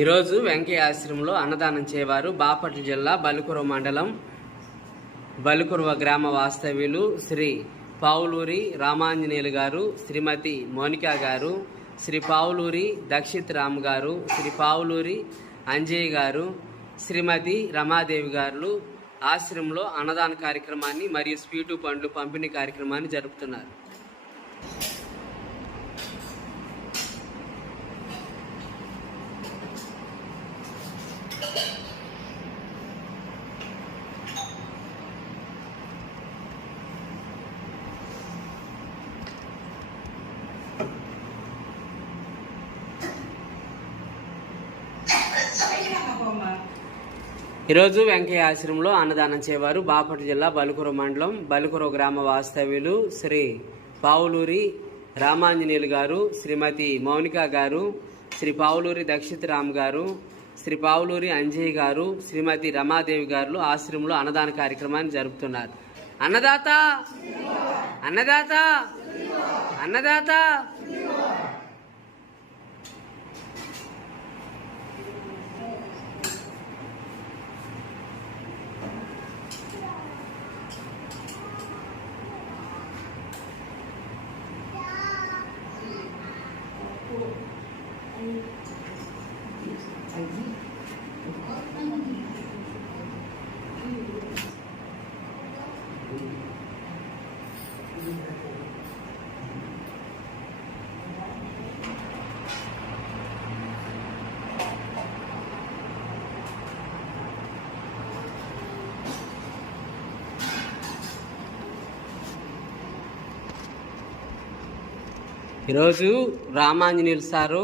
ఈరోజు వెంకయ్య ఆశ్రమంలో అన్నదానం చేయవారు బాపట్ల జిల్లా బలుకురువ మండలం బలుకురువ గ్రామ వాస్తవ్యులు శ్రీ పావులూరి రామాంజనేయులు గారు, శ్రీమతి మోనికా గారు, శ్రీ పావులూరి దక్షిత్ రామ్ గారు, శ్రీ పావులూరి అంజయ్ గారు, శ్రీమతి రమాదేవి గారు ఆశ్రమంలో అన్నదాన కార్యక్రమాన్ని మరియు స్వీటు పండ్లు పంపిణీ కార్యక్రమాన్ని జరుపుతున్నారు. ఈరోజు వెంకయ్య ఆశ్రమంలో అన్నదానం చేయవారు బాపట్ల జిల్లా బలుకురువ మండలం బలుకురువ గ్రామ వాస్తవ్యులు శ్రీ పావులూరి రామాంజనేయులు గారు, శ్రీమతి మౌనికా గారు, శ్రీ పావులూరి దక్షిత్ రామ్ గారు, శ్రీ పావులూరి అంజయ్ గారు, శ్రీమతి రమాదేవి గారు ఆశ్రమంలో అన్నదాన కార్యక్రమాన్ని జరుపుతున్నారు. అన్నదాత అన్నదాత అన్నదాత ఈరోజు రామాంజనేయులు సారు